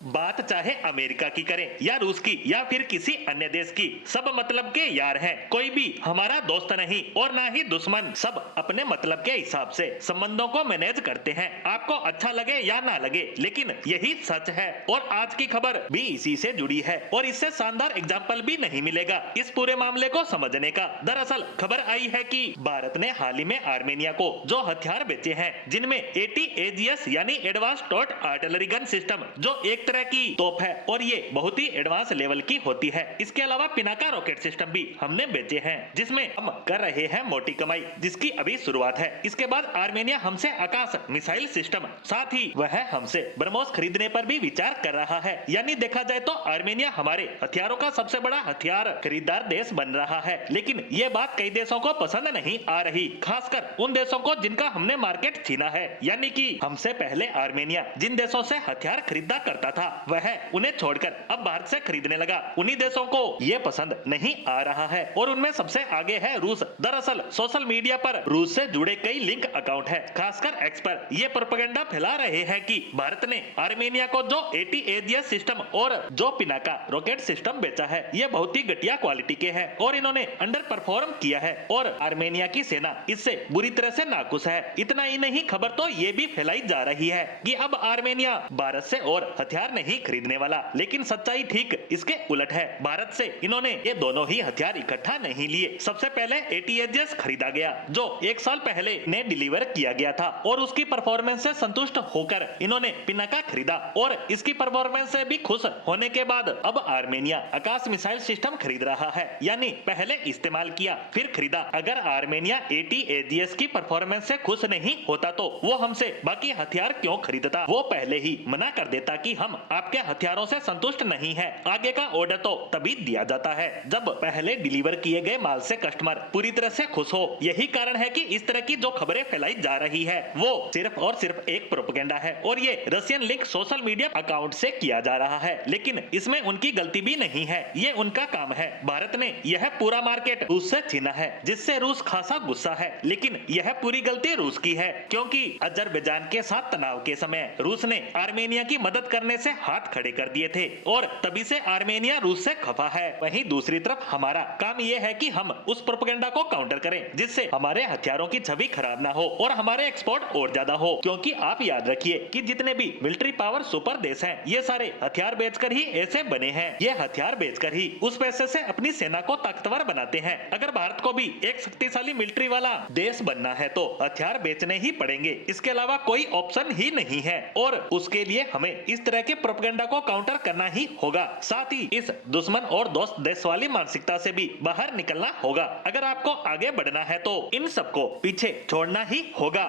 बात चाहे अमेरिका की करें या रूस की या फिर किसी अन्य देश की, सब मतलब के यार हैं। कोई भी हमारा दोस्त नहीं और ना ही दुश्मन। सब अपने मतलब के हिसाब से संबंधों को मैनेज करते हैं। आपको अच्छा लगे या ना लगे, लेकिन यही सच है। और आज की खबर भी इसी से जुड़ी है और इससे शानदार एग्जाम्पल भी नहीं मिलेगा इस पूरे मामले को समझने का। दरअसल खबर आई है कि भारत ने हाल ही में आर्मेनिया को जो हथियार बेचे हैं, जिनमें ATAGS यानी advance tort artillery gun system, जो एक तरह की तोप है और ये बहुत ही एडवांस लेवल की होती है। इसके अलावा पिनाका रॉकेट सिस्टम भी हमने बेचे हैं, जिसमें हम कर रहे हैं मोटी कमाई, जिसकी अभी शुरुआत है। इसके बाद आर्मेनिया हमसे आकाश मिसाइल सिस्टम, साथ ही वह हमसे ब्रह्मोस खरीदने पर भी विचार कर रहा है। यानी देखा जाए तो आर्मेनिया हमारे हथियारों का सबसे बड़ा हथियार खरीदार देश बन रहा है। लेकिन ये बात कई देशों को पसंद नहीं आ रही, खासकर उन देशों को जिनका हमने मार्केट छीना है। यानी कि हमसे पहले आर्मेनिया जिन देशों से हथियार खरीदा करता था, वह उन्हें छोड़कर अब भारत से खरीदने लगा। उन्हीं देशों को ये पसंद नहीं आ रहा है और उनमें सबसे आगे है रूस। दरअसल सोशल मीडिया पर रूस से जुड़े कई लिंक अकाउंट है, खासकर एक्स पर ये प्रोपेगेंडा फैला रहे हैं कि भारत ने आर्मेनिया को जो ATAGS सिस्टम और जो पिनाका रॉकेट सिस्टम बेचा है, ये बहुत ही घटिया क्वालिटी के हैं और इन्होंने अंडर परफॉर्म किया है और आर्मेनिया की सेना इससे बुरी तरह से नाखुश है। इतना ही नहीं, खबर तो ये भी फैलाई जा रही है कि अब आर्मेनिया भारत से और हथियार नहीं खरीदने वाला। लेकिन सच्चाई ठीक इसके उलट है। भारत से इन्होंने ये दोनों ही हथियार इकट्ठा नहीं लिए। सबसे पहले ATAGS खरीदा गया, जो 1 साल पहले ने डिलीवर किया गया था और उसकी परफॉर्मेंस से संतुष्ट होकर इन्होंने पिनाका खरीदा और इसकी परफॉर्मेंस से भी खुश होने के बाद अब आर्मेनिया आकाश मिसाइल सिस्टम खरीद रहा है। यानी पहले इस्तेमाल किया फिर खरीदा। अगर आर्मेनिया ATAGS की परफॉर्मेंस से खुश नहीं होता तो वो हमसे बाकी हथियार क्यों खरीदता? वो पहले ही मना कर देता कि हम आपके हथियारों से संतुष्ट नहीं है। आगे का ऑर्डर तो तभी दिया जाता है जब पहले डिलीवर किए गए माल से कस्टमर पूरी तरह से खुश हो। यही कारण है कि इस तरह की जो खबरें फैलाई जा रही है, वो सिर्फ और सिर्फ एक प्रोपेगेंडा है और ये Russian link social media account से किया जा रहा है। लेकिन इसमें उनकी गलती भी नहीं है, ये उनका काम है। भारत ने यह पूरा मार्केट रूस से छीना है, जिससे रूस खासा गुस्सा है। लेकिन यह पूरी गलती रूस की है, क्योंकि अजरबैजान के साथ तनाव के समय रूस ने आर्मेनिया की मदद करने से हाथ खड़े कर दिए थे और तभी से आर्मेनिया रूस से खफा है। वहीं दूसरी तरफ हमारा काम यह है कि हम उस प्रोपेगेंडा को काउंटर करें, जिससे हमारे हथियारों की छवि खराब ना हो और हमारे एक्सपोर्ट और ज्यादा हो। क्योंकि आप याद रखिए कि जितने भी मिलिट्री पावर सुपर देश हैं, ये सारे हथियार बेचकर ही ऐसे बने हैं। ये हथियार बेचकर ही उस पैसे से अपनी सेना को ताकतवर बनाते हैं। अगर भारत को भी एक शक्तिशाली मिलिट्री वाला देश बनना है तो हथियार बेचने ही पड़ेंगे, इसके अलावा कोई ऑप्शन ही नहीं है। और उसके लिए हमें इस तरह के प्रोपेगेंडा को काउंटर करना ही होगा। साथ ही इस दुश्मन और दोस्त देश वाली मानसिकता से भी बाहर निकलना होगा। अगर आपको आगे बढ़ना है तो इन सबको पीछे छोड़ना ही होगा।